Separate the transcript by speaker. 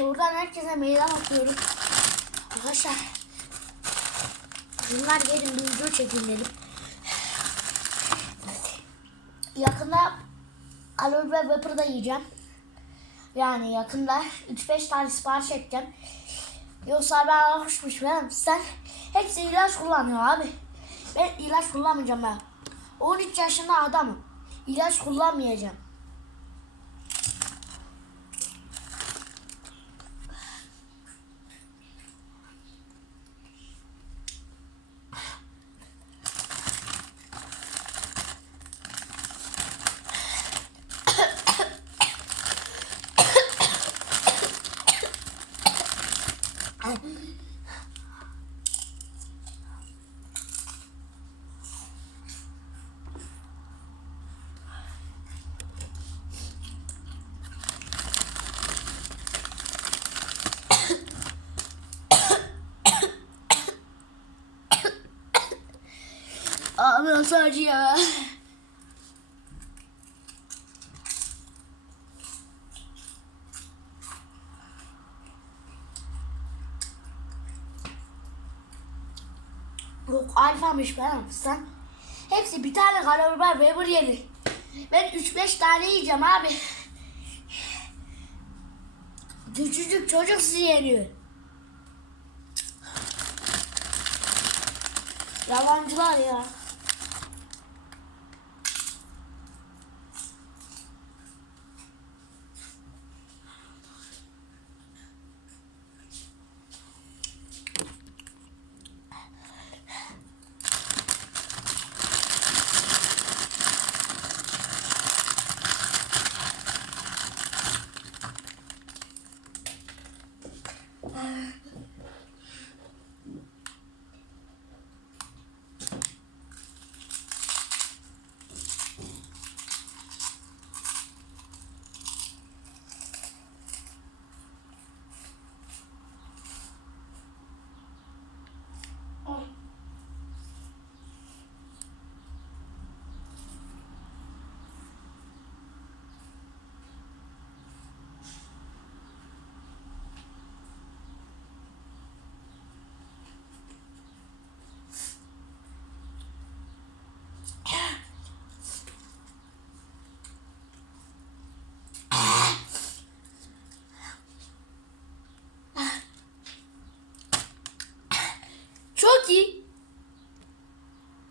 Speaker 1: buradan herkese meydan okuyorum. Arkadaşlar. Bunlar gelin bir video çekin dedim. Yakında Aloe ve Vapor yiyeceğim. Yani yakında 3-5 tane sipariş edeceğim. Yoksa ben alışmış benim. Sen hepsi ilaç kullanıyor abi. Ben ilaç kullanmayacağım ben. 13 yaşında adamım. İlaç kullanmayacağım. Abi nasıl acı ya? Yok alfamış ben sen. Hepsi bir tane karabiber Weber yenir. Ben 3-5 tane yiyeceğim abi. Küçücük çocuk sizi yeniyor. Yalancılar ya. flower. Çok iyi.